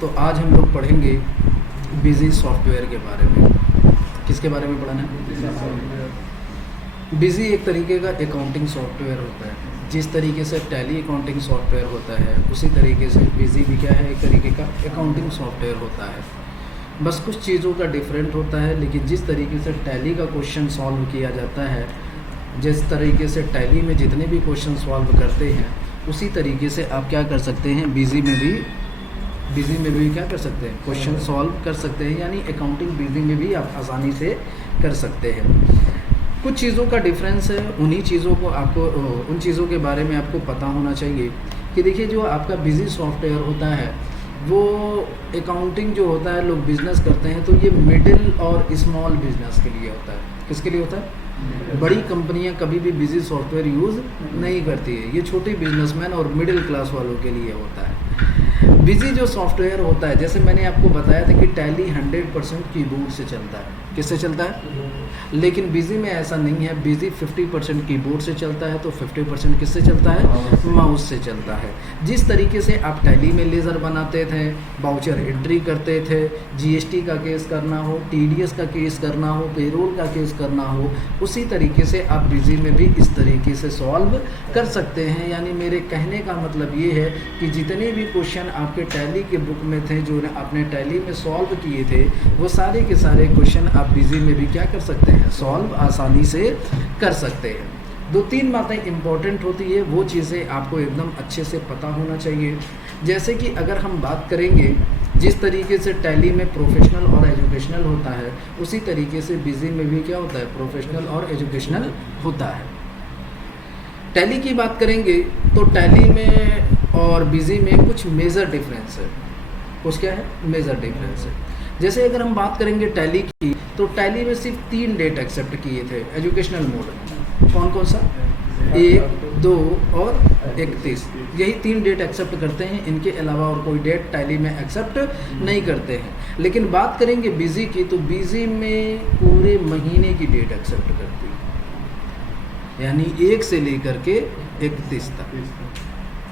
तो आज हम लोग पढ़ेंगे बिजी सॉफ्टवेयर के बारे में। किसके बारे में पढ़ना है? बिजी एक तरीके का अकाउंटिंग सॉफ्टवेयर होता है। जिस तरीके से टैली अकाउंटिंग सॉफ्टवेयर होता है उसी तरीके से बिजी भी क्या है, एक तरीके का अकाउंटिंग सॉफ्टवेयर होता है। बस कुछ चीज़ों का डिफरेंट होता है, लेकिन जिस तरीके से टैली का क्वेश्चन सॉल्व किया जाता है, जिस तरीके से टैली में जितने भी क्वेश्चन सॉल्व करते हैं उसी तरीके से आप क्या कर सकते हैं, बिजी में भी क्या कर सकते हैं, क्वेश्चन सॉल्व कर सकते हैं। यानी अकाउंटिंग बिजी में भी आप आसानी से कर सकते हैं। कुछ चीज़ों का डिफरेंस है, उन्हीं चीज़ों को आपको उन चीज़ों के बारे में आपको पता होना चाहिए कि देखिए जो आपका बिजी सॉफ्टवेयर होता है वो अकाउंटिंग जो होता है, लोग बिजनेस करते हैं तो ये मिडिल और स्मॉल बिजनेस के लिए होता है। किसके लिए होता है? बड़ी कंपनियां कभी भी बिजी सॉफ्टवेयर यूज़ नहीं करती है। ये छोटे बिजनेसमैन और मिडिल क्लास वालों के लिए होता है। बिजी जो सॉफ्टवेयर होता है, जैसे मैंने आपको बताया था कि टैली 100% कीबोर्ड से चलता है। किससे चलता है? लेकिन बिजी में ऐसा नहीं है। बिजी 50% कीबोर्ड से चलता है तो 50% किससे चलता है? माउस से चलता है। जिस तरीके से आप टैली में लेज़र बनाते थे, बाउचर एंट्री करते थे, जीएसटी का केस करना हो, टीडीएस का केस करना हो, पेरोल का केस करना हो, उसी तरीके से आप बिजी में भी इस तरीके से सॉल्व कर सकते हैं। यानी मेरे कहने का मतलब ये है कि जितने भी क्वेश्चन आपके टैली के बुक में थे, जो आपने टैली में सॉल्व किए थे, वो सारे के सारे क्वेश्चन आप बिजी में भी क्या कर सकते हैं, सॉल्व आसानी से कर सकते हैं। दो तीन बातें इंपॉर्टेंट होती है, वो चीज़ें आपको एकदम अच्छे से पता होना चाहिए। जैसे कि अगर हम बात करेंगे जिस तरीके से टैली में प्रोफेशनल और एजुकेशनल होता है, उसी तरीके से बिजी में भी क्या होता है, प्रोफेशनल और एजुकेशनल होता है। टैली की बात करेंगे तो टैली में और बिजी में कुछ मेजर डिफरेंस है। कुछ क्या है? मेजर डिफरेंस है। जैसे अगर हम बात करेंगे टैली की, तो टैली में सिर्फ 3 डेट एक्सेप्ट किए थे एजुकेशनल मोड। कौन कौन सा? 1, 2 और 31। यही 3 डेट एक्सेप्ट करते हैं, इनके अलावा और कोई डेट टैली में एक्सेप्ट नहीं करते हैं। लेकिन बात करेंगे बिजी की, तो बिजी में पूरे महीने की डेट एक्सेप्ट करती है, यानी 1 से लेकर के 31 तक।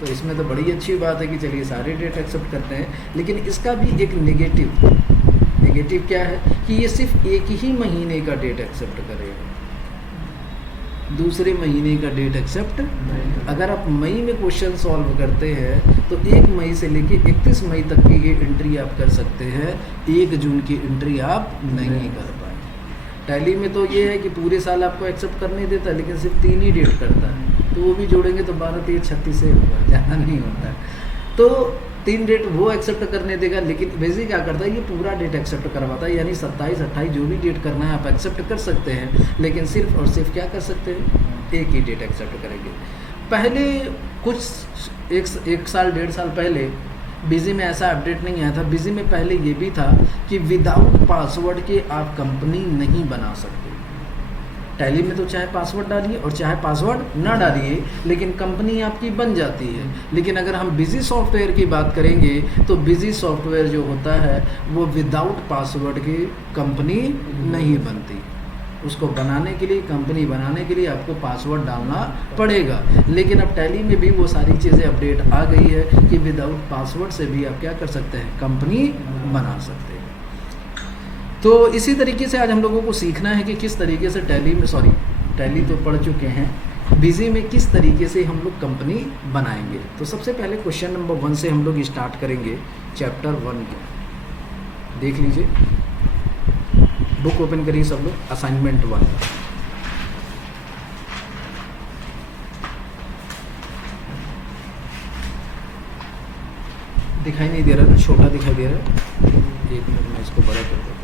तो इसमें तो बड़ी अच्छी बात है कि चलिए सारे डेट एक्सेप्ट करते हैं। लेकिन इसका भी एक नेगेटिव क्या है कि ये सिर्फ एक ही महीने का डेट एक्सेप्ट करेगा, दूसरे महीने का डेट एक्सेप्ट। अगर आप मई में क्वेश्चन सॉल्व करते हैं तो 1 मई से लेके 31 मई तक की ये एंट्री आप कर सकते हैं, 1 जून की एंट्री आप नहीं कर पाए। टैली में तो ये है कि पूरे साल आपको एक्सेप्ट करने देता है, लेकिन सिर्फ 3 ही डेट करता है, तो वो भी जोड़ेंगे तो 12, 13, 36 से होगा, ज़्यादा नहीं होता है। तो 3 डेट वो एक्सेप्ट करने देगा, लेकिन बिजी क्या करता है, ये पूरा डेट एक्सेप्ट करवाता है। यानी 27, 28 जो भी डेट करना है आप एक्सेप्ट कर सकते हैं, लेकिन सिर्फ और सिर्फ क्या कर सकते हैं, एक ही डेट एक्सेप्ट करेंगे। पहले कुछ एक साल 1.5 साल पहले बिजी में ऐसा अपडेट नहीं आया था। बिजी में पहले ये भी था कि विदाउट पासवर्ड के आप कंपनी नहीं बना सकते। टैली में तो चाहे पासवर्ड डालिए और चाहे पासवर्ड ना डालिए, लेकिन कंपनी आपकी बन जाती है। लेकिन अगर हम बिजी सॉफ्टवेयर की बात करेंगे तो बिजी सॉफ्टवेयर जो होता है वो विदाउट पासवर्ड की कंपनी नहीं बनती। उसको बनाने के लिए, कंपनी बनाने के लिए आपको पासवर्ड डालना पड़ेगा। लेकिन अब टैली में भी वो सारी चीज़ें अपडेट आ गई है कि विदाउट पासवर्ड से भी आप क्या कर सकते हैं, कंपनी बना सकते हैं। तो इसी तरीके से आज हम लोगों को सीखना है कि किस तरीके से टैली तो पढ़ चुके हैं, बिजी में किस तरीके से हम लोग कंपनी बनाएंगे। तो सबसे पहले क्वेश्चन नंबर 1 से हम लोग स्टार्ट करेंगे। चैप्टर 1 को देख लीजिए, बुक ओपन करिए सब लोग, असाइनमेंट 1। दिखाई नहीं दे रहा ना, छोटा दिखाई दे रहा है। 1 मिनट में इसको बड़ा कर देता हूँ।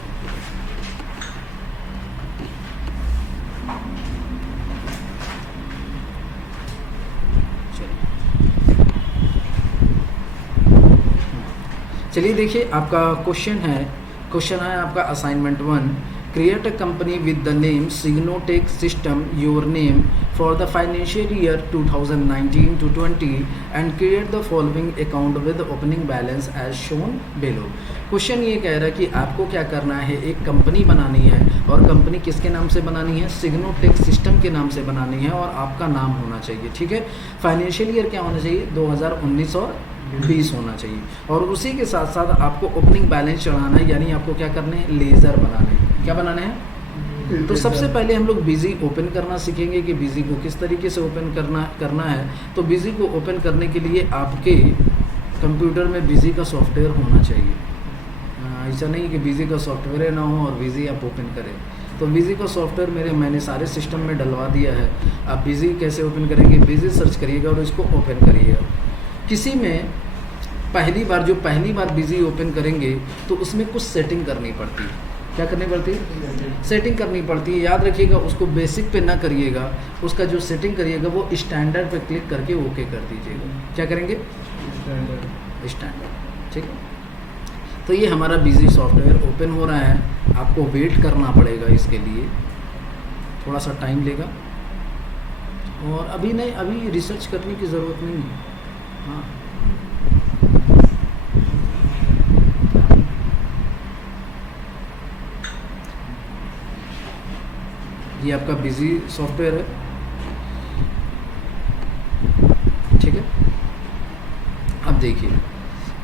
चलिए देखिए, आपका क्वेश्चन है आपका assignment 1। Create a company with the name Signotech system your name for the financial year 2019 to 20 and create the following account with opening balance as shown below. Question ये कह रहा है कि आपको क्या करना है, एक कंपनी बनानी है, और कंपनी किसके नाम से बनानी है, सिग्नोटेक सिस्टम के नाम से बनानी है, और आपका नाम होना चाहिए। ठीक है, फाइनेंशियल ईयर क्या होना चाहिए, 2019 और 20 होना चाहिए। और उसी के साथ साथ आपको ओपनिंग बैलेंस चढ़ाना है, यानी आपको क्या करने हैं, लेज़र बनाने हैं। क्या बनाने हैं? तो सबसे पहले हम लोग बिजी ओपन करना सीखेंगे कि बिजी को किस तरीके से ओपन करना है। तो बिजी को ओपन करने के लिए आपके कंप्यूटर में बिजी का सॉफ्टवेयर होना चाहिए। ऐसा नहीं कि बिजी का सॉफ्टवेयर ना हो और बिजी आप ओपन करें। तो बिजी का सॉफ्टवेयर मैंने सारे सिस्टम में डलवा दिया है। आप बिजी कैसे ओपन करेंगे, बिजी सर्च करिएगा और इसको ओपन करिएगा। किसी में पहली बार बिजी ओपन करेंगे तो उसमें कुछ सेटिंग करनी पड़ती है। क्या करनी पड़ती है? सेटिंग करनी पड़ती है। याद रखिएगा, उसको बेसिक पे ना करिएगा, उसका जो सेटिंग करिएगा वो स्टैंडर्ड पे क्लिक करके ओके कर दीजिएगा। क्या करेंगे? स्टैंडर्ड। ठीक है, तो ये हमारा बिजी सॉफ्टवेयर ओपन हो रहा है। आपको वेट करना पड़ेगा, इसके लिए थोड़ा सा टाइम लेगा। और अभी रिसर्च करने की ज़रूरत नहीं है। हाँ, ये आपका बिजी सॉफ्टवेयर है। ठीक है, अब देखिए,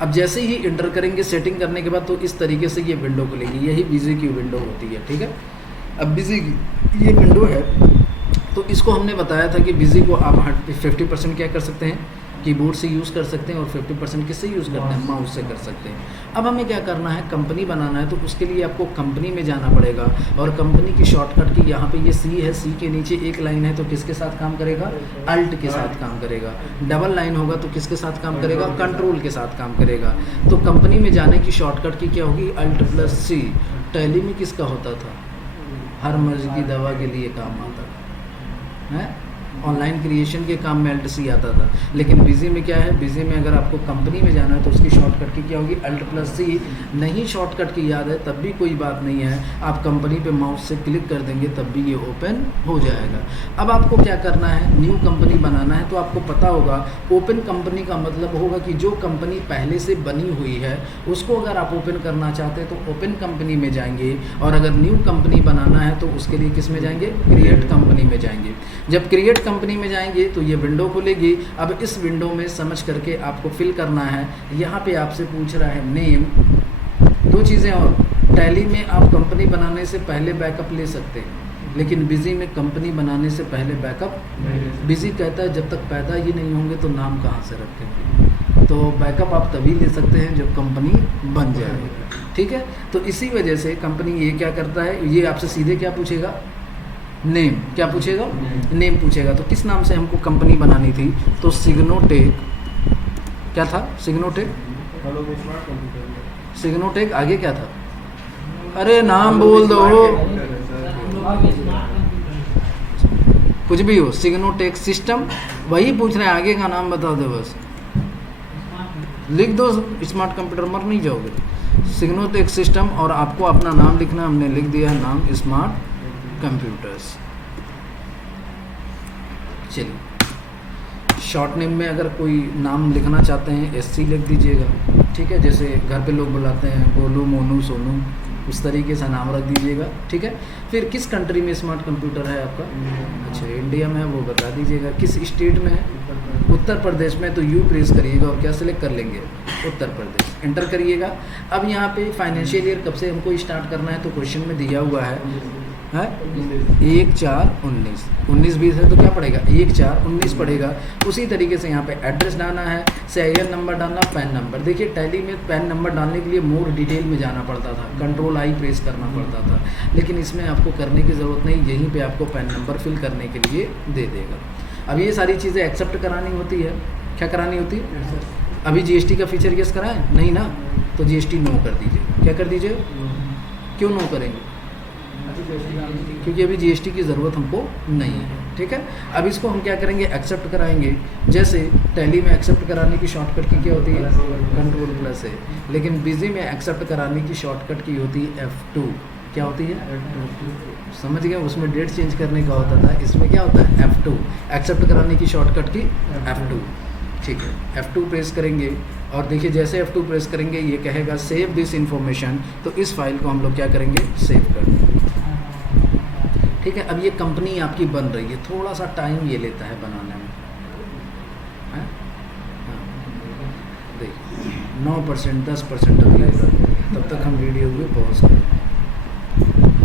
अब जैसे ही इंटर करेंगे सेटिंग करने के बाद तो इस तरीके से ये विंडो खुलेगी। यही बिजी की विंडो होती है। ठीक है, अब बिजी की ये विंडो है, तो इसको हमने बताया था कि बिजी को आप 50% क्या कर सकते हैं, कीबोर्ड से यूज़ कर सकते हैं, और 50% किससे यूज़ करते हैं, माउस से कर सकते हैं। अब हमें क्या करना है, कंपनी बनाना है, तो उसके लिए आपको कंपनी में जाना पड़ेगा। और कंपनी की शॉर्टकट की यहाँ पे ये सी है, सी के नीचे एक लाइन है तो किसके साथ काम करेगा, अल्ट के साथ काम करेगा। डबल लाइन होगा तो किसके साथ काम करेगा, कंट्रोल के साथ काम करेगा। तो कंपनी में जाने की शॉर्टकट की क्या होगी, Alt+C। टैली में किसका होता था, हर मर्ज की दवा के लिए काम आता था, है ऑनलाइन क्रिएशन के काम में Alt+C आता था। लेकिन बिजी में क्या है, बिजी में अगर आपको कंपनी में जाना है तो उसकी शॉर्टकट की क्या होगी, Alt+C। नहीं शॉर्टकट की याद है तब भी कोई बात नहीं है, आप कंपनी पे माउस से क्लिक कर देंगे तब भी ये ओपन हो जाएगा। अब आपको क्या करना है, न्यू कंपनी बनाना है। तो आपको पता होगा ओपन कंपनी का मतलब होगा कि जो कंपनी पहले से बनी हुई है उसको अगर आप ओपन करना चाहते हैं तो ओपन कंपनी में जाएंगे, और अगर न्यू कंपनी बनाना है तो उसके लिए किस में जाएंगे, क्रिएट कंपनी में जाएंगे। जब क्रिएट कंपनी में जाएंगे तो ये विंडो खुलेगी। अब इस विंडो में समझ करके आपको फिल करना है। यहाँ पे आपसे पूछ रहा है नेम, दो चीज़ें और, टैली में आप कंपनी बनाने से पहले बैकअप ले सकते हैं, लेकिन बिजी में कंपनी बनाने से पहले बैकअप, बिजी कहता है जब तक पैदा ही नहीं होंगे तो नाम कहाँ से रखेंगे। तो बैकअप आप तभी ले सकते हैं जब कंपनी बन जाए। ठीक है, तो इसी वजह से कंपनी ये क्या करता है, ये आपसे सीधे क्या पूछेगा, नेम। क्या पूछेगा, नेम पूछेगा। तो किस नाम से हमको कंपनी बनानी थी, तो सिग्नोटेक, क्या था, सिग्नोटेक, सिग्नोटेक, आगे क्या था, अरे नाम बोल दो, कुछ भी हो, सिग्नोटेक सिस्टम, वही पूछ रहे हैं, आगे का नाम बता दो, बस लिख दो, स्मार्ट कंप्यूटर, मर नहीं जाओगे। सिग्नोटेक सिस्टम, और आपको अपना नाम लिखना, हमने लिख दिया है नाम स्मार्ट कंप्यूटर्स। चलिए, शॉर्ट नेम में अगर कोई नाम लिखना चाहते हैं SC लिख दीजिएगा। ठीक है, जैसे घर पे लोग बुलाते हैं गोलू, मोनू, सोनू, उस तरीके से नाम रख दीजिएगा। ठीक है, फिर किस कंट्री में स्मार्ट कंप्यूटर है आपका, अच्छा इंडिया में है, वो बता दीजिएगा। किस स्टेट में है, उत्तर प्रदेश में, तो U प्रेस करिएगा और क्या सेलेक्ट कर लेंगे, उत्तर प्रदेश, एंटर करिएगा। अब यहाँ पे फाइनेंशियल ईयर कब से हमको स्टार्ट करना है, तो क्वेश्चन में दिया हुआ है 1/4/19, 19-20 है तो क्या पड़ेगा, 1/4/19 पड़ेगा। उसी तरीके से यहाँ पे एड्रेस डालना है, सीआईएन नंबर डालना, पैन नंबर। देखिए टैली में पैन नंबर डालने के लिए मोर डिटेल में जाना पड़ता था, Ctrl+I प्रेस करना पड़ता था, लेकिन इसमें आपको करने की ज़रूरत नहीं, यहीं पे आपको पैन नंबर फिल करने के लिए दे देगा। अब ये सारी चीज़ें एक्सेप्ट करानी होती है, क्या करानी होती है, अभी GST का फीचर यस कराएं, नहीं ना, तो GST नो कर दीजिए। क्या कर दीजिए, क्यों नो करेंगे, क्योंकि अभी GST की ज़रूरत हमको नहीं है। ठीक है, अब इसको हम क्या करेंगे, एक्सेप्ट कराएंगे। जैसे टैली में एक्सेप्ट कराने की शॉर्टकट की क्या होती है, Ctrl+A, लेकिन बिजी में एक्सेप्ट कराने की शॉर्टकट की होती है F2। क्या होती है, समझ गए, उसमें डेट चेंज करने का होता था, इसमें क्या होता है F2, एक्सेप्ट कराने की शॉर्टकट की F2। ठीक है, F2 प्रेस करेंगे, और देखिए जैसे F2 प्रेस करेंगे ये कहेगा सेव दिस इंफॉर्मेशन, तो इस फाइल को हम लोग क्या करेंगे, सेव कर देंगे। ठीक है, अब ये कंपनी आपकी बन रही है, थोड़ा सा टाइम ये लेता है बनाने में, है? हाँ। 9%, 10% लगेगा, तब तक हम वीडियो को पॉज करें।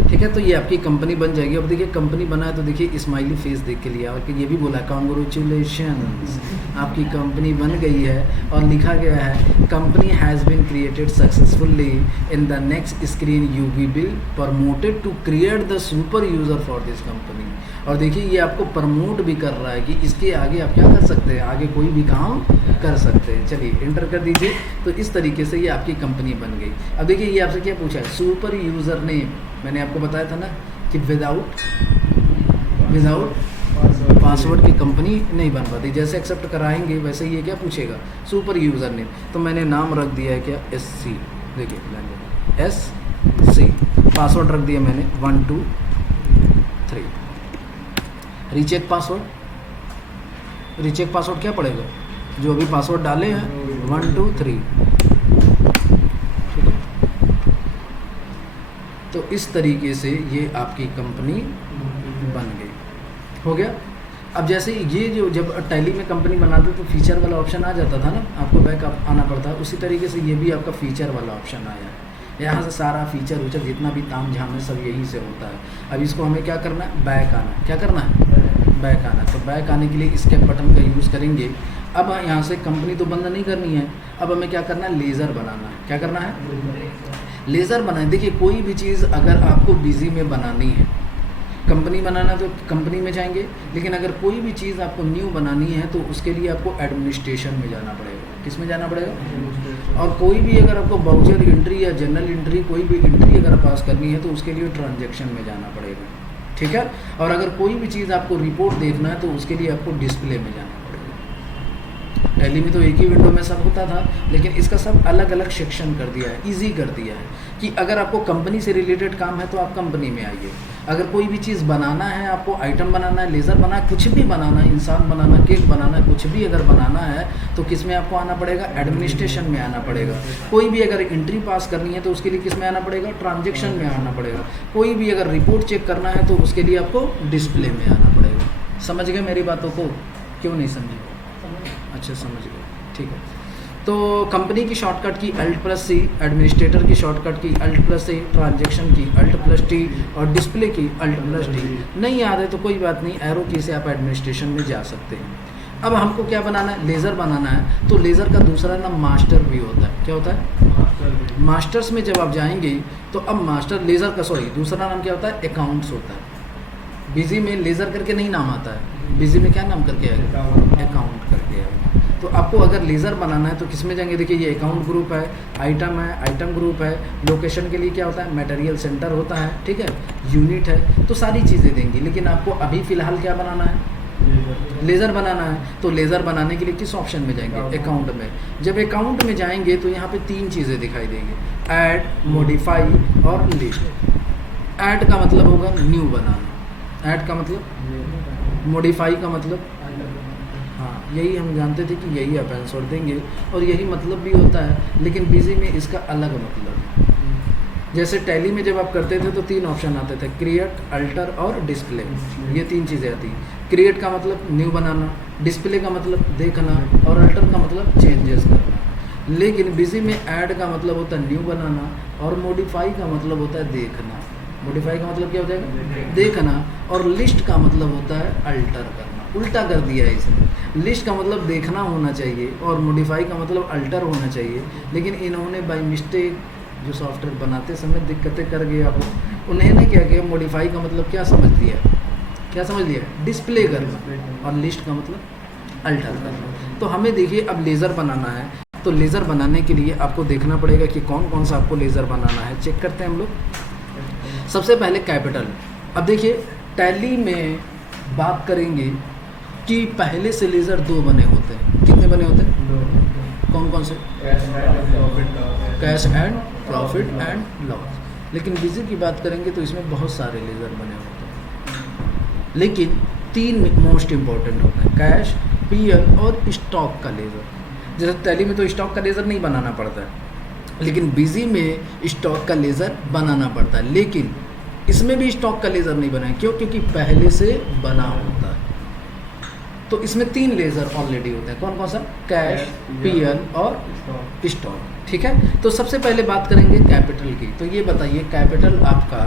ठीक है, तो ये आपकी कंपनी बन जाएगी। अब देखिए कंपनी बना है तो देखिए स्माइली फेस देख के लिया, और ये भी बोला कांग्रेचुलेशंस, आपकी कंपनी बन गई है। और लिखा गया है company has been created successfully, in the next screen you we will promoted to create the super user for this company. और देखिए ये आपको प्रमोट भी कर रहा है कि इसके आगे आप क्या कर सकते हैं, आगे कोई भी काम कर सकते हैं। चलिए इंटर कर दीजिए। तो इस तरीके से ये आपकी कंपनी बन गई। अब देखिए ये आपसे क्या पूछा है, सुपर यूज़र नेम। मैंने आपको बताया था ना कि विदाउट पासवर्ड की कंपनी नहीं बन पाती। जैसे एक्सेप्ट कराएंगे वैसे ये क्या पूछेगा, सुपर यूज़र नेम। तो मैंने नाम रख दिया है क्या, SC। देखिए SC, पासवर्ड रख दिया मैंने 1 2 3। रीचेक पासवर्ड, रीचेक पासवर्ड क्या पड़ेगा, जो अभी पासवर्ड डाले हैं 1 2 3। ठीक है, तो इस तरीके से ये आपकी कंपनी बन गई। हो गया। अब जैसे ये जो जब टैली में कंपनी बनाते तो फीचर वाला ऑप्शन आ जाता था ना, आपको बैक आना पड़ता है, उसी तरीके से ये भी आपका फीचर वाला ऑप्शन आया है। यहाँ से सारा फीचर उचर जितना भी ताम झाम है सब यहीं से होता है। अब इसको हमें क्या करना है, बैक आना है। क्या करना है, बैक आना है। तो बैक आने के लिए इसके बटन का यूज़ करेंगे। अब यहाँ से कंपनी तो बंद नहीं करनी है, अब हमें क्या करना है, लेज़र बनाना है। क्या करना है, लेज़र बनाए। देखिए कोई भी चीज़ अगर आपको बिजी में बनानी है, कंपनी बनाना तो कंपनी में जाएंगे, लेकिन अगर कोई भी चीज़ आपको न्यू बनानी है तो उसके लिए आपको एडमिनिस्ट्रेशन में जाना पड़ेगा। किस में जाना पड़ेगा, और कोई भी अगर आपको बाउचर एंट्री या जनरल एंट्री कोई भी एंट्री अगर पास करनी है तो उसके लिए ट्रांजैक्शन में जाना पड़ेगा। ठीक है, और अगर कोई भी चीज़ आपको रिपोर्ट देखना है तो उसके लिए आपको डिस्प्ले में जाना पड़ेगा। टैली में तो एक ही विंडो में सब होता था, लेकिन इसका सब अलग अलग सेक्शन कर दिया है, इजी कर दिया है कि अगर आपको कंपनी से रिलेटेड काम है तो आप कंपनी में आइए। अगर कोई भी चीज़ बनाना है, आपको आइटम बनाना है, लेज़र बनाना है, कुछ भी बनाना है, इंसान बनाना, केक बनाना है, कुछ भी अगर बनाना है तो किस में आपको आना पड़ेगा, एडमिनिस्ट्रेशन में आना पड़ेगा। कोई भी अगर एंट्री पास करनी है तो उसके लिए किस में आना पड़ेगा, ट्रांजैक्शन में आना पड़ेगा। कोई भी अगर रिपोर्ट चेक करना है तो उसके लिए आपको डिस्प्ले में आना पड़ेगा। समझ गए मेरी बातों को, क्यों नहीं समझे, अच्छा समझ गए। ठीक है, तो कंपनी की शॉर्टकट की Alt+C, एडमिनिस्ट्रेटर की शॉर्टकट की Alt+A, ट्रांजैक्शन की Alt+T और डिस्प्ले की Alt+D। नहीं याद है तो कोई बात नहीं, एरो की से आप एडमिनिस्ट्रेशन में जा सकते हैं। अब हमको क्या बनाना है, लेज़र बनाना है। तो लेज़र का दूसरा नाम मास्टर भी होता है। क्या होता है, मास्टर्स में जब आप जाएंगे तो अब मास्टर लेज़र का दूसरा नाम क्या होता है, अकाउंट्स होता है। बिजी में लेज़र करके नहीं नाम आता है, बिजी में क्या नाम करके आएगा, अकाउंट करके आएगा। तो आपको अगर लेज़र बनाना है तो किस में जाएंगे, देखिए ये अकाउंट ग्रुप है, आइटम है, आइटम ग्रुप है, लोकेशन के लिए क्या होता है, मटेरियल सेंटर होता है, ठीक है, यूनिट है, तो सारी चीज़ें देंगी। लेकिन आपको अभी फ़िलहाल क्या बनाना है, लेज़र बनाना है। तो लेज़र बनाने के लिए किस ऑप्शन में जाएंगे, अकाउंट में। जब अकाउंट में जाएंगे तो यहाँ पे 3 चीज़ें दिखाई देंगी, ऐड, मॉडिफाई और लिस्ट। ऐड का मतलब होगा न्यू बनाना, ऐड का मतलब, मॉडिफाई का मतलब, हाँ यही हम जानते थे कि यही आप आंसर देंगे और यही मतलब भी होता है, लेकिन बिजी में इसका अलग मतलब है। जैसे टैली में जब आप करते थे तो 3 ऑप्शन आते थे, क्रिएट, अल्टर और डिस्प्ले। ये 3 चीज़ें आती। क्रिएट का मतलब न्यू बनाना, डिस्प्ले का मतलब देखना और अल्टर का मतलब चेंजेस करना। लेकिन बिजी में ऐड का मतलब होता है न्यू बनाना और मॉडिफाई का मतलब होता है देखना। मॉडिफाई का मतलब क्या हो जाएगा, देखना, और लिस्ट का मतलब होता है अल्टर करना। उल्टा कर दिया है इसने, लिस्ट का मतलब देखना होना चाहिए और मॉडिफाई का मतलब अल्टर होना चाहिए। लेकिन इन्होंने बाय मिस्टेक जो सॉफ्टवेयर बनाते समय दिक्कतें कर गया हो, उन्होंने क्या किया, मॉडिफाई का मतलब क्या समझ लिया, क्या समझ लिया, डिस्प्ले करना, और लिस्ट का मतलब अल्टर करना। तो हमें देखिए अब लेज़र बनाना है, तो लेज़र बनाने के लिए आपको देखना पड़ेगा कि कौन कौन सा आपको लेज़र बनाना है। चेक करते हैं हम लोग। सबसे पहले कैपिटल। अब देखिए टैली में बात करेंगे कि पहले से लेज़र 2 बने होते हैं। कितने बने होते हैं, कौन कौन से, cash and profit and loss. लेकिन बिजी की बात करेंगे तो इसमें बहुत सारे लेज़र बने होते हैं, लेकिन 3 मोस्ट इम्पॉर्टेंट होते हैं, कैश, पीएल और स्टॉक का लेज़र। जैसे टैली में तो स्टॉक का लेज़र नहीं बनाना पड़ता है, लेकिन बिजी में स्टॉक का लेज़र बनाना पड़ता है। लेकिन इसमें भी स्टॉक का लेज़र नहीं बना है, क्यों, क्योंकि पहले से बना होता है। तो इसमें 3 लेज़र ऑलरेडी होते हैं। कौन कौन सा? कैश, पीएल और स्टॉक। ठीक है, तो सबसे पहले बात करेंगे कैपिटल की। तो ये बताइए कैपिटल आपका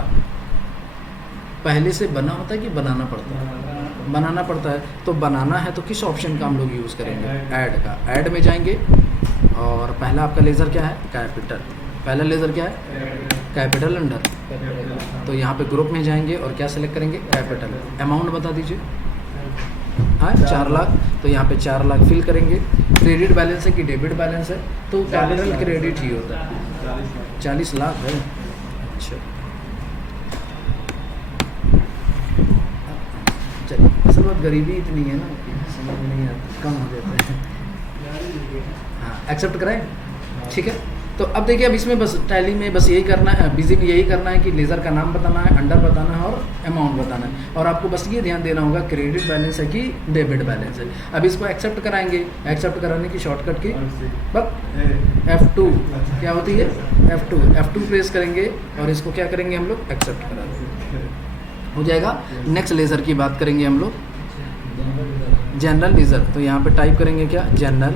पहले से बना होता है कि बनाना पड़ता है? बनाना पड़ता है। तो बनाना है तो किस ऑप्शन का हम लोग यूज़ करेंगे? ऐड का। ऐड में जाएंगे और पहला आपका लेज़र क्या है? कैपिटल। पहला लेज़र क्या है? Capital under. तो यहाँ पे ग्रुप में जाएंगे और क्या सेलेक्ट करेंगे? कैपिटल। अमाउंट बता दीजिए। हाँ 4 लाख, तो यहाँ पे 4 लाख फिल करेंगे। क्रेडिट बैलेंस है कि डेबिट बैलेंस है? तो कैपिटल क्रेडिट ही होता है। 40 लाख है। अच्छा चलिए, असल बात गरीबी इतनी है ना कि समझ में नहीं आता, कम हो जाता है। हाँ एक्सेप्ट कराएं। ठीक है, तो अब देखिए अब इसमें बस टैली में बस यही करना है, बिजी में यही करना है कि लेज़र का नाम बताना है, अंडर बताना है और अमाउंट बताना है। और आपको बस ये ध्यान देना होगा क्रेडिट बैलेंस है कि डेबिट बैलेंस है। अब इसको एक्सेप्ट कराएंगे। एक्सेप्ट कराने की शॉर्टकट की बस F2 क्या होती है? F2 प्रेस करेंगे और इसको क्या करेंगे हम लोग? एक्सेप्ट करा देंगे, हो जाएगा। नेक्स्ट लेज़र की बात करेंगे हम लोग, जनरल रिजर्व। तो यहाँ पे टाइप करेंगे क्या? General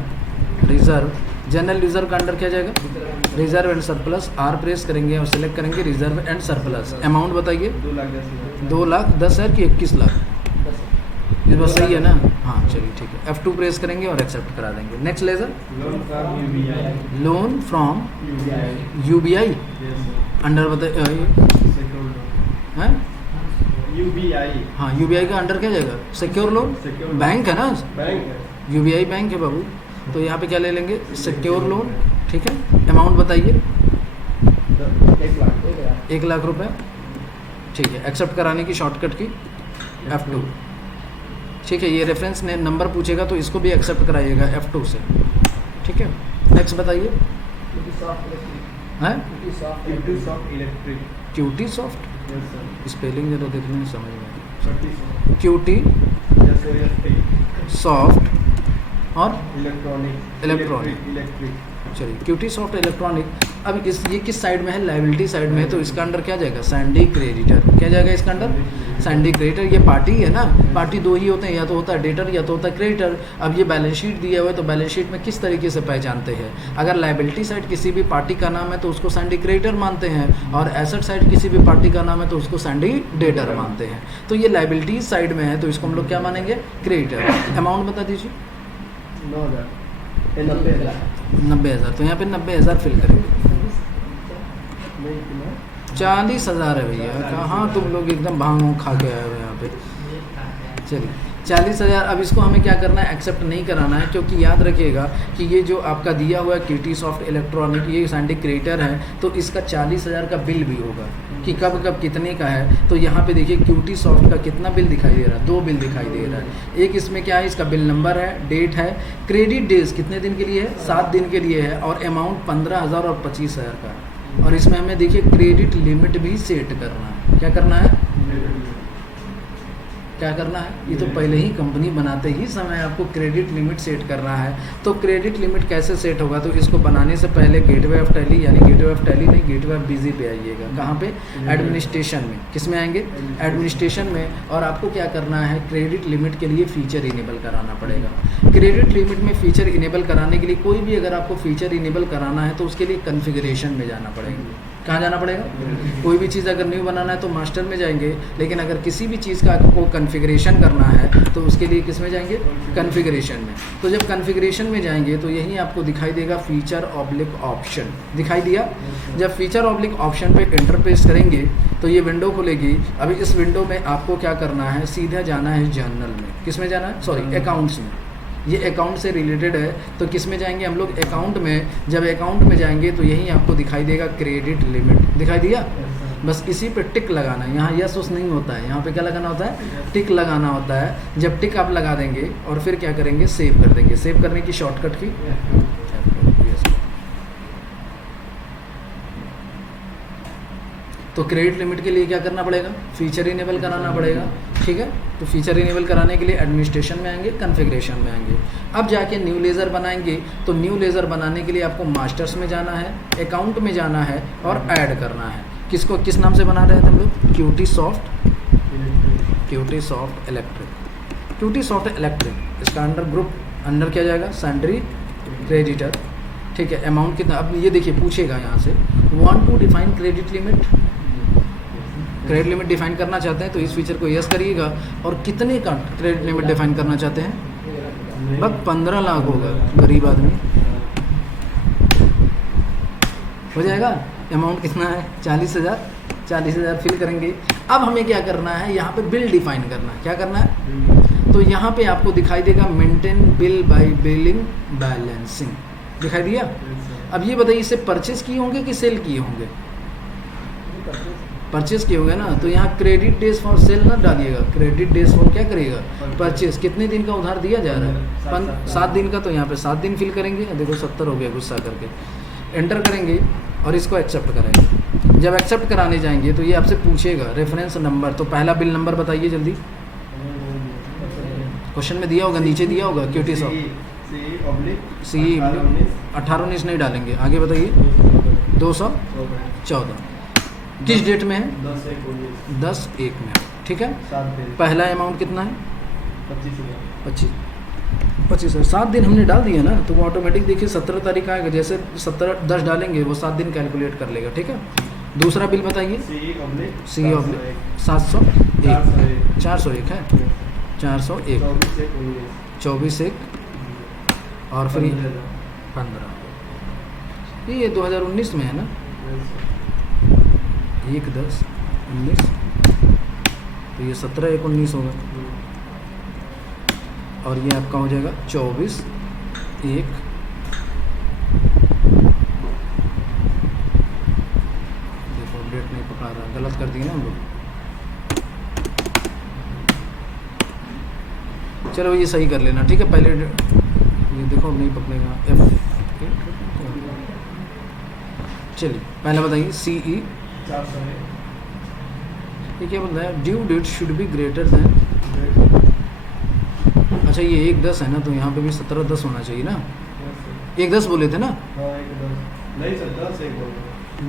reserve. जनरल रिजर्व का अंडर क्या जाएगा? Reserve and surplus. Are press करेंगे और सिलेक्ट करेंगे रिजर्व एंड सरप्लस। अमाउंट बताइए। 2,10,000 कि 21 लाख? ये बस सही है ना? हाँ चलिए ठीक है। F2 प्रेस करेंगे और एक्सेप्ट करा देंगे। Next laser, loan from UBI। Under बताइए। हैं? हाँ UBI का अंडर क्या जाएगा? Secure loan. बैंक है ना? UBI बैंक है बाबू। तो यहाँ पे क्या ले लेंगे? Secure loan. ठीक है, अमाउंट बताइए। 1 लाख रुपए। ठीक है, एक्सेप्ट कराने की शॉर्टकट की F2। ठीक है, ये रेफरेंस ने नंबर पूछेगा तो इसको भी एक्सेप्ट कराइएगा F2 से। ठीक है, नेक्स्ट बताइए। हैं? Cutie soft. स्पेलिंग जरा देखने में समझ में। क्यूटी सॉफ्ट और इलेक्ट्रॉनिक। चलिए, क्यूटी सॉफ्ट इलेक्ट्रॉनिक। अब ये किस साइड में है? लायबिलिटी साइड में है। तो इसका अंडर क्या जाएगा? Sandy creditor. क्या जाएगा इसका अंडर? Sandy creditor. ये पार्टी है ना? पार्टी 2 ही होते हैं, या तो होता है डेटर या तो होता है क्रेडिटर। अब ये बैलेंस शीट दिया हुआ है तो बैलेंस शीट में किस तरीके से पहचानते हैं? अगर लायबिलिटी साइड किसी भी पार्टी का नाम है तो उसको सैंडी क्रेडिटर मानते हैं, और एसेट साइड किसी भी पार्टी का नाम है तो उसको सैंडी डेटर मानते हैं। तो ये लायबिलिटी साइड में है तो इसको हम लोग क्या मानेंगे? क्रेडिटर। अमाउंट बता दीजिए। 90,000। तो यहाँ पे 90,000 फिल करेंगे। 40,000 है भैया। कहाँ तुम लोग एकदम भांग खा के आए हो यहाँ पे। चलिए 40,000। अब इसको हमें क्या करना है? एक्सेप्ट नहीं कराना है, क्योंकि याद रखिएगा कि ये जो आपका दिया हुआ है क्यूटी सॉफ्ट इलेक्ट्रॉनिक, ये सैंडी क्रेडिटर है, तो इसका 40,000 का बिल भी होगा कि कब कब कितने का है। तो यहाँ पे देखिए क्यूटी सॉफ्ट का कितना बिल दिखाई दे रहा है? 2 बिल दिखाई दे रहा है। एक इसमें क्या है? इसका बिल नंबर है, डेट है, क्रेडिट डेज कितने दिन के लिए है? 7 दिन के लिए है, और अमाउंट 15,000 और 25,000 का है। और इसमें हमें देखिए क्रेडिट लिमिट भी सेट करना है। क्या करना है? क्या करना है? ये तो पहले ही कंपनी बनाते ही समय आपको क्रेडिट लिमिट सेट करना है। तो क्रेडिट लिमिट कैसे सेट होगा? तो इसको बनाने से पहले गेटवे ऑफ टैली, यानी गेटवे ऑफ टैली नहीं, गेटवे ऑफ बिजी पे आइएगा। कहाँ पे? एडमिनिस्ट्रेशन में। किस में आएंगे? एडमिनिस्ट्रेशन में। और आपको क्या करना है? क्रेडिट लिमिट के लिए फीचर इनेबल कराना पड़ेगा। क्रेडिट लिमिट में फीचर इनेबल कराने के लिए कोई भी अगर आपको फीचर इनेबल कराना है तो उसके लिए कन्फिगरेशन में जाना पड़ेगा। कहाँ जाना पड़ेगा? कोई भी चीज़ अगर न्यू बनाना है तो मास्टर में जाएंगे, लेकिन अगर किसी भी चीज़ का आपको कन्फिगरेशन करना है तो उसके लिए किस में जाएंगे? कन्फिगरेशन में। तो जब कन्फिगरेशन में जाएंगे तो यहीं आपको दिखाई देगा फीचर ऑब्लिक ऑप्शन। दिखाई दिया? जब फीचर ऑब्लिक ऑप्शन पे एंटर प्रेस करेंगे तो ये विंडो खुलेगी। अभी इस विंडो में आपको क्या करना है? सीधा जाना है जर्नल में। किस में जाना है? सॉरी, अकाउंट्स में। ये अकाउंट से रिलेटेड है तो किस में जाएंगे हम लोग? अकाउंट में। जब अकाउंट में जाएंगे तो यहीं आपको दिखाई देगा क्रेडिट लिमिट। दिखाई दिया? बस इसी पे टिक लगाना है। यहाँ यस उस नहीं होता है, यहाँ पे क्या लगाना होता है? टिक लगाना होता है। जब टिक आप लगा देंगे और फिर क्या करेंगे? सेव कर देंगे। सेव करने की शॉर्टकट की तो क्रेडिट लिमिट के लिए क्या करना पड़ेगा? फीचर इनेबल कराना पड़ेगा। ठीक है, तो फीचर इनेबल कराने के लिए एडमिनिस्ट्रेशन में आएंगे, कन्फिग्रेशन में आएंगे। अब जाके न्यू लेज़र बनाएंगे तो न्यू लेज़र बनाने के लिए आपको मास्टर्स में जाना है, अकाउंट में जाना है और ऐड करना है। किसको किस नाम से बना रहे थे हम लोग? QT soft electric. QT software electric, इसका अंडर ग्रुप अंडर क्या जाएगा, सैंड्री क्रेडिटर, ठीक है। अमाउंट कितना, अब ये देखिए पूछेगा यहाँ से, want to define credit limit, credit limit define करना चाहते हैं तो इस फीचर को यस करिएगा। और कितने का क्रेडिट लिमिट डिफाइन करना चाहते हैं, बस 15 लाख होगा, गरीब आदमी हो जाएगा। अमाउंट कितना है, 40,000, 40,000 फिल करेंगे। अब हमें क्या करना है, यहाँ पे बिल डिफाइन करना है, क्या करना है, तो यहाँ पे आपको दिखाई देगा maintain bill bye billing balancing, दिखाई दिया। अब ये बताइए इसे परचेज किए होंगे कि सेल किए होंगे, परचेज किए होंगे ना, तो यहाँ क्रेडिट डेज फॉर सेल ना डालिएगा, क्रेडिट डेज फॉर क्या करिएगा, परचेज। कितने दिन का उधार दिया जा रहा है, 7 दिन का, तो यहाँ पे 7 दिन फिल करेंगे। देखो 70 हो गया गुस्सा करके, एंटर करेंगे और इसको एक्सेप्ट करेंगे। जब एक्सेप्ट कराने जाएंगे तो ये आपसे पूछेगा रेफरेंस नंबर, तो पहला बिल नंबर बताइए जल्दी, क्वेश्चन में दिया होगा, नीचे दिया होगा क्यूटी सॉफ्ट सी 18-19 नहीं डालेंगे, आगे बताइए 214 किस डेट में है, 10/1 में, ठीक है। पहला अमाउंट कितना है, 25 है। 7 दिन हमने डाल दिया ना, तो वो ऑटोमेटिक देखिए 17 तारीख आएगा, जैसे 17-10 डालेंगे वो 7 दिन कैलकुलेट कर लेगा, ठीक है। दूसरा बिल बताइए, सी ऑब्लिक 701 401 है, 401 24/1 और फिर 15, ये 2019 में है ना, 1/10/19, तो ये 17/1/19 होगा, और ये आपका हो जाएगा 24/1। देखो डेट नहीं पकड़ा रहा, गलत कर दिए ना हम लोग, चलो ये सही कर लेना, ठीक है। पहले ये देखो अब नहीं पकड़ेगा, चलिए पहले बताइए CE, ये क्या बोल रहा है, due date should be greater than, अच्छा ये 1/10 है ना, तो यहाँ पे भी 17/10 होना चाहिए ना, 1/10 बोले थे ना,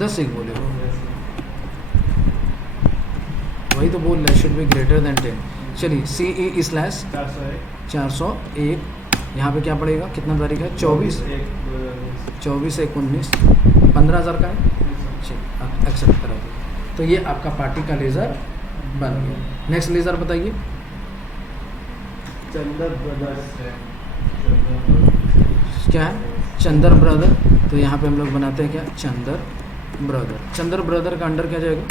10/1 बोले, वही तो बोल रहा है, शुड बी ग्रेटर देन 10। चलिए CE/401, यहाँ पे क्या पड़ेगा, कितना तारीख है, 24/1/19, 15,000 का है, चलिए एक्सेप्ट करा दो। तो ये आपका पार्टी का लेज़र बन गया। नेक्स्ट लेज़र बताइए, चंदर ब्रदर्स क्या है, चंदर ब्रदर, तो यहाँ पे हम लोग बनाते हैं क्या, चंदर ब्रदर। चंदर ब्रदर का अंडर क्या जाएगा,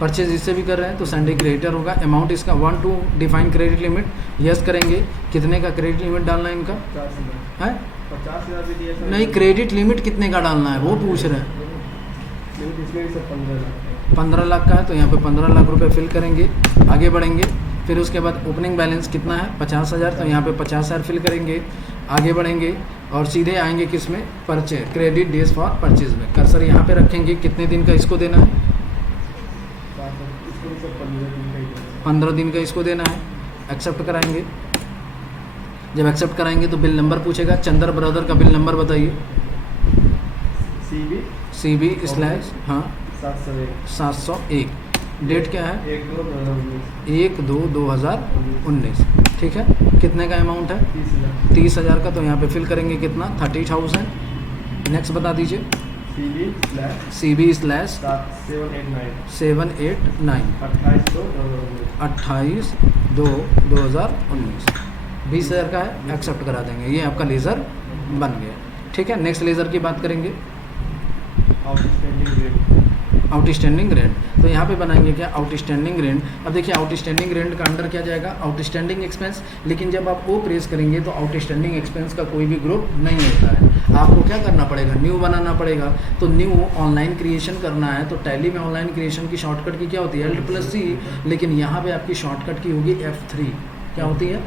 परचेज इससे भी कर रहे हैं तो सैंडी क्रेडिटर होगा। अमाउंट इसका 1 to define credit limit, yes करेंगे। कितने का क्रेडिट लिमिट डालना है इनका, 50,000 है 50,000 भी दिया नहीं, क्रेडिट लिमिट कितने का डालना है वो पूछ रहे हैं। इसमें भी सब 15 लाख 15 लाख का है, तो यहाँ पे 15 लाख रुपए फिल करेंगे, आगे बढ़ेंगे। फिर उसके बाद ओपनिंग बैलेंस कितना है, 50,000, तो यहाँ पे 50,000 फिल करेंगे, आगे बढ़ेंगे और सीधे आएंगे किस में, purchase, credit days for purchase में। कर्सर यहाँ पे रखेंगे, कितने दिन का इसको देना है, 15 दिन का इसको देना है। एक्सेप्ट कराएंगे, जब एक्सेप्ट कराएंगे तो बिल नंबर पूछेगा। चंदर ब्रदर का बिल नंबर बताइए, CB / 701। डेट क्या है, 1/2/2019, ठीक है। कितने का अमाउंट है, 30,000 का, तो यहाँ पे फिल करेंगे कितना, 30,000। नेक्स्ट बता दीजिए, CB/789 28/2/2019, 20,000 का है, एक्सेप्ट करा देंगे। ये आपका लेज़र बन गया, ठीक है। नेक्स्ट लेज़र की बात करेंगे, आउटस्टैंडिंग रेंट। तो यहाँ पे बनाएंगे क्या, आउटस्टैंडिंग रेंट। अब देखिए आउटस्टैंडिंग रेंट का अंडर क्या जाएगा, आउटस्टैंडिंग एक्सपेंस। लेकिन जब आप वो प्रेस करेंगे तो आउटस्टैंडिंग एक्सपेंस का कोई भी ग्रुप नहीं होता है, आपको क्या करना पड़ेगा, न्यू बनाना पड़ेगा। तो न्यू ऑनलाइन क्रिएशन करना है, तो टैली में ऑनलाइन क्रिएशन की शॉर्टकट की क्या होती है, Alt+C, लेकिन यहाँ पे आपकी शॉर्टकट की होगी F3। क्या होती है,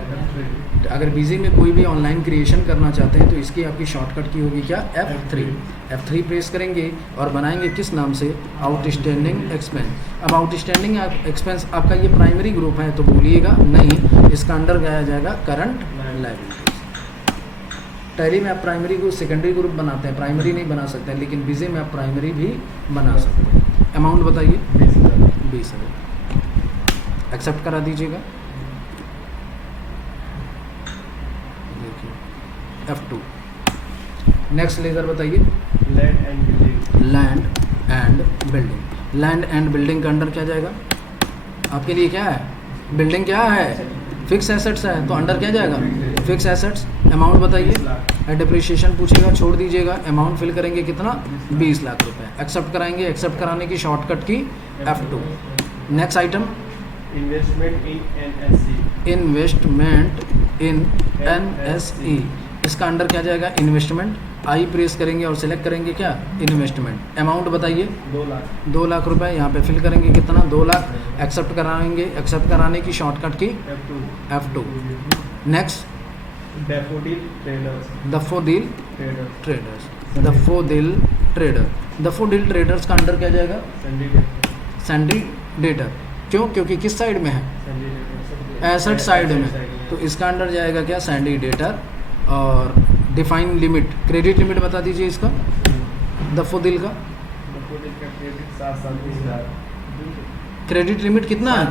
अगर बिजी में कोई भी ऑनलाइन क्रिएशन करना चाहते हैं तो इसकी आपकी शॉर्टकट की होगी क्या, F3 प्रेस करेंगे और बनाएंगे किस नाम से, आउटस्टैंडिंग एक्सपेंस। अब आउटस्टैंडिंग एक्सपेंस आपका ये प्राइमरी ग्रुप है तो बोलिएगा नहीं, इसका अंडर गाया जाएगा करंट लायबिलिटीज। टैली में आप प्राइमरी ग्रुप सेकेंडरी ग्रुप बनाते हैं, प्राइमरी नहीं बना सकते हैं, लेकिन बिजी में आप प्राइमरी भी बना सकते हैं। अमाउंट बताइए, 20,000। एक्सेप्ट करा दीजिएगा। F2। नेक्स्ट लेज़र बताइए। Land and building. Land and building. Land and building का अंडर क्या जाएगा? आपके लिए क्या है? बिल्डिंग क्या है? फिक्स एसेट्स है, तो अंडर क्या जाएगा? Fix assets. अमाउंट बताइए। डिप्रिशिएशन पूछेगा, छोड़ दीजिएगा। अमाउंट फिल करेंगे कितना? 20 लाख रुपए। एक्सेप्ट कराएंगे, एक्सेप्ट कराने की shortcut key F2। Next item, investment इन NSE। इन्वेस्टमेंट इन NSE। इसका अंडर क्या जाएगा? इन्वेस्टमेंट। आई प्रेस करेंगे और सिलेक्ट करेंगे क्या? इन्वेस्टमेंट। अमाउंट बताइए। 2 लाख। 2 लाख रुपए। यहाँ पे फिल करेंगे कितना? 2 लाख। एक्सेप्ट कराएंगे, एक्सेप्ट कराने की shortcut key F2। Next, daffodil traders. Daffodil traders. Daffodil trader. Daffodil traders का अंडर क्या जाएगा? Sundry debtor. क्यों? क्योंकि किस साइड में है? एसेट साइड में। तो इसका अंडर जाएगा क्या? Sandy debtor. और डिफाइन लिमिट, क्रेडिट लिमिट बता दीजिए इसका, दफोदिल का। डैफोडिल का क्रेडिट 7 क्रेडिट लिमिट कितना है?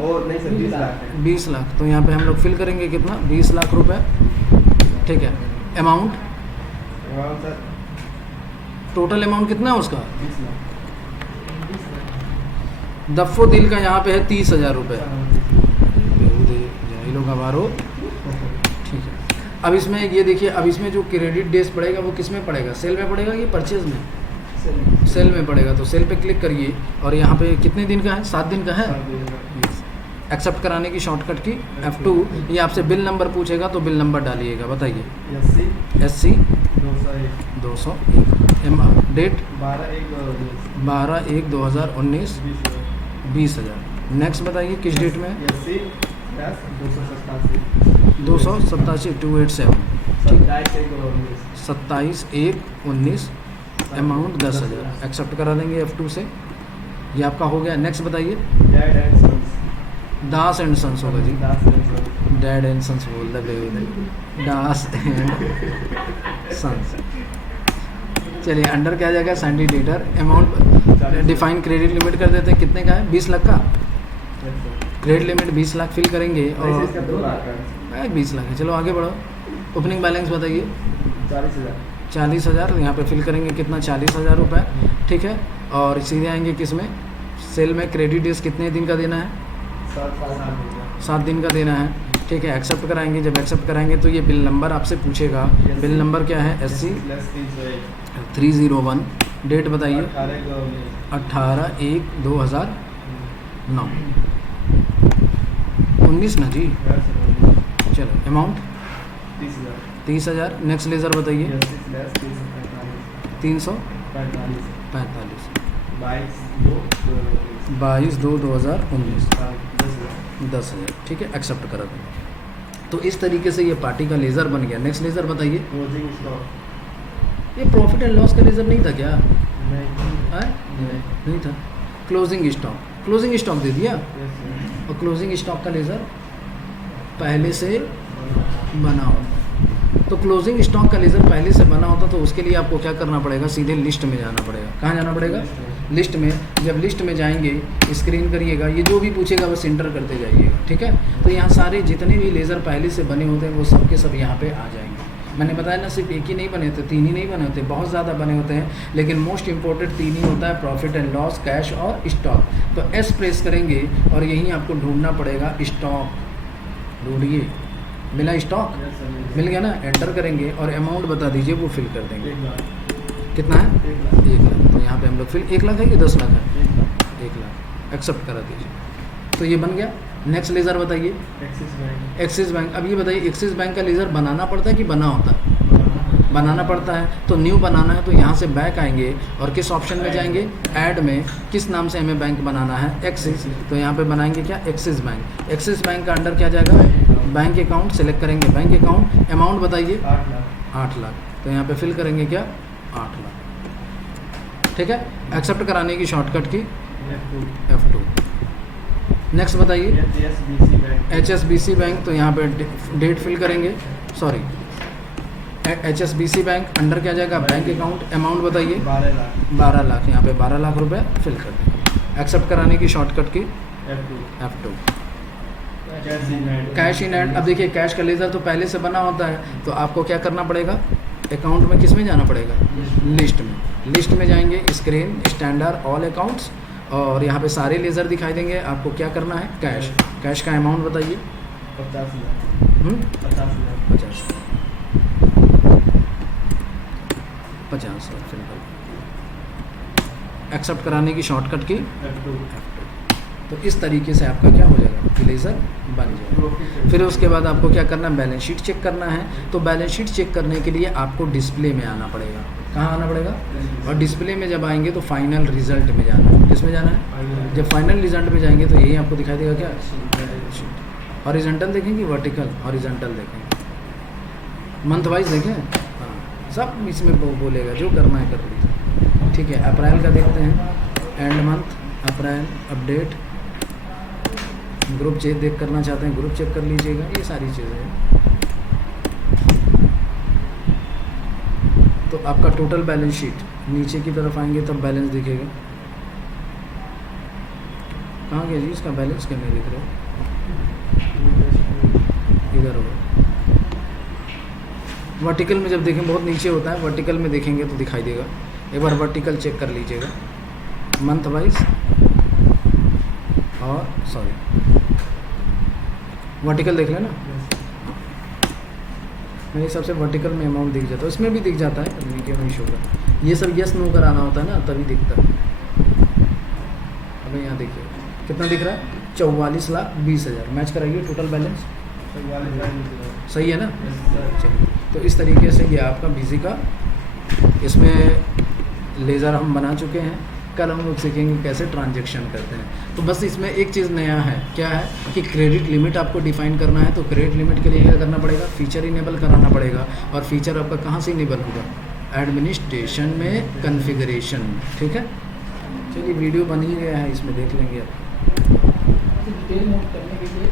और नहीं सर 20 लाख है। 20 लाख। तो यहाँ पे हम लोग फिल करेंगे कितना? 20 लाख रुपए। ठीक है। Amount, amount sir total amount कितना है उसका? 20 लाख। दफोदिल का यहाँ पे है 30,000 रुपये। लोग आवारो। ठीक है। अब इसमें ये देखिए, अब इसमें जो क्रेडिट डेज पड़ेगा वो किस में पड़ेगा? सेल में पड़ेगा कि परचेज में? सेल में पड़ेगा। तो सेल पे क्लिक करिए और यहाँ पे कितने दिन का है? 7 दिन का है। एक्सेप्ट कराने की शॉर्टकट की F2। ये आपसे बिल नंबर पूछेगा तो बिल नंबर डालिएगा। बताइए। SC 201। डेट 12/1/2019। 20,000। नेक्स्ट बताइए किस डेट में? 287 287। ठीक। 27/1/19। अमाउंट 10,000। एक्सेप्ट करा देंगे F2 से। ये आपका हो गया। नेक्स्ट बताइए। दास एंड सन्स होगा जी। डैड एंड सन्स बोल रहे, दास एंड सन्स। चलिए, अंडर क्या जाएगा? Sundry debtor. Amount define credit limit कर देते हैं। कितने का है? 20 लाख का। क्रेडिट लिमिट 20 लाख फिल करेंगे और 20 लाख है। चलो आगे बढ़ो। ओपनिंग बैलेंस बताइए। 40,000। यहाँ पे फिल करेंगे कितना? 40,000 रुपये। ठीक है। और सीधे आएंगे किस में? सेल में। क्रेडिट डेज कितने दिन का देना है? 7 दिन का देना है। ठीक है। एक्सेप्ट कराएंगे। जब एक्सेप्ट कराएंगे तो ये बिल नंबर आपसे पूछेगा। बिल नंबर क्या है? SC 301। डेट बताइए। 18/1/2009। 19 ना जी। चलो, अमाउंट 30,000। नेक्स्ट लेज़र बताइए। 345। 22/2/2019। 10,000। ठीक है। एक्सेप्ट करा दें। तो इस तरीके से ये पार्टी का लेज़र बन गया। नेक्स्ट लेज़र बताइए। Closing stock. ये प्रॉफिट एंड लॉस का लेज़र नहीं था क्या? नहीं। नहीं था। Closing stock. क्लोजिंग स्टॉक दे दिया। और क्लोजिंग स्टॉक का लेज़र पहले से बना होता। तो क्लोजिंग स्टॉक का लेज़र पहले से बना होता तो उसके लिए आपको क्या करना पड़ेगा? सीधे लिस्ट में जाना पड़ेगा। कहाँ जाना पड़ेगा? लिस्ट में। जब लिस्ट में जाएंगे, स्क्रीन करिएगा, ये जो भी पूछेगा बस इंटर करते जाइएगा। ठीक है। तो यहाँ सारे जितने भी लेज़र पहले से बने होते हैं वो सब के सब यहाँ पे आ जाएंगे। मैंने बताया ना, सिर्फ एक ही नहीं बने होते, 3 ही नहीं बने होते, बहुत ज़्यादा बने होते हैं। लेकिन मोस्ट इंपॉर्टेंट 3 ही होता है, प्रॉफिट एंड लॉस, कैश और स्टॉक। तो S प्रेस करेंगे और यहीं आपको ढूंढना पड़ेगा स्टॉक। ढूंढिए। मिला स्टॉक? मिल गया ना। एंटर करेंगे और अमाउंट बता दीजिए, वो फिल कर देंगे। कितना है? 1 लाख। तो यहाँ पे हम लोग फिल 1 लाख है कि 10 लाख है? 1 लाख। एक्सेप्ट करा दीजिए। तो ये बन गया। नेक्स्ट लेज़र बताइए। Axis bank. अब ये बताइए, एक्सिस बैंक का लेज़र बनाना पड़ता है कि बना होता है? बनाना पड़ता है। तो न्यू बनाना है तो यहाँ से बैक आएंगे और किस ऑप्शन में जाएंगे? ऐड में। किस नाम से हमें बैंक बनाना है? एक्सिस। तो यहाँ पे बनाएंगे क्या? Axis bank. एक्सिस बैंक का अंडर क्या जाएगा? Bank account. सेलेक्ट करेंगे बैंक अकाउंट। अमाउंट बताइए। 8 लाख। तो यहाँ पे फिल करेंगे क्या? 8 लाख। ठीक है। एक्सेप्ट कराने की शॉर्टकट की F2। नेक्स्ट बताइए। HSBC bank. तो यहाँ पे डेट फिल करेंगे। Sorry, HSBC bank. अंडर क्या जाएगा? Bank account. अमाउंट बताइए। 12 लाख। यहाँ पे 12 लाख रुपए फिल कर देंगे। एक्सेप्ट कराने की shortcut key F2। Cash in hand. अब देखिए कैश का लेज़र तो पहले से बना होता है, तो आपको क्या करना पड़ेगा, अकाउंट में किस में जाना पड़ेगा, लिस्ट में। लिस्ट में जाएंगे, स्क्रीन, स्टैंडर्ड, ऑल अकाउंट्स, और यहाँ पे सारे लेज़र दिखाई देंगे। आपको क्या करना है, कैश। कैश का अमाउंट बताइए। 50,000 50 सिंपल। एक्सेप्ट कराने की शॉर्टकट की F2 तो इस तरीके से आपका क्या हो जाएगा, लेज़र बन जाएगा। फिर उसके बाद आपको क्या करना है, बैलेंस शीट चेक करना है। तो बैलेंस शीट चेक करने के लिए आपको डिस्प्ले में आना पड़ेगा। कहाँ आना पड़ेगा, और डिस्प्ले में जब आएंगे तो फाइनल रिजल्ट में जाना है। किसमें जाना है, जब फाइनल रिजल्ट में जाएंगे तो यही आपको दिखाई देगा क्या, हॉरिजॉन्टल देखेंगे, वर्टिकल, हॉरिजॉन्टल देखेंगे, मंथ वाइज देखें, हाँ सब इसमें बोलेगा, जो करना है कर लीजिए। ठीक है, अप्रैल का देखते हैं, end month, April, update, group check देख करना चाहते हैं ग्रुप चेक कर लीजिएगा। ये सारी चीज़ें हैं। तो आपका टोटल बैलेंस शीट नीचे की तरफ आएंगे तब बैलेंस दिखेगा। कहाँ गया जी इसका बैलेंस, क्या नहीं दिख रहा, इधर होगा। वर्टिकल में जब देखें बहुत नीचे होता है, वर्टिकल में देखेंगे तो दिखाई देगा। एक बार वर्टिकल चेक कर लीजिएगा, मंथ वाइज, और सॉरी वर्टिकल देख लेना। मेरे हिसाब से वर्टिकल में अमाउंट दिख जाता है, उसमें भी दिख जाता है, वीडियो में शो होगा। ये सब यस नो कराना होता है ना, तभी दिखता है। अबे यहाँ देखिए कितना दिख रहा है, 44,20,000। मैच कराइए टोटल बैलेंस, सही है ना। चलिए, तो इस तरीके से ये आपका बिजी का, इसमें लेज़र हम बना चुके हैं। कल हम लोग सीखेंगे कैसे ट्रांजैक्शन करते हैं। तो बस इसमें एक चीज़ नया है, क्या है कि क्रेडिट लिमिट आपको डिफाइन करना है। तो क्रेडिट लिमिट के लिए क्या करना पड़ेगा, फीचर इनेबल कराना पड़ेगा। और फीचर आपका कहाँ से इनेबल होगा, एडमिनिस्ट्रेशन में, कॉन्फ़िगरेशन में। ठीक है, चलिए वीडियो बन ही गया है, इसमें देख लेंगे आप। डिटेल नोट करने के लिए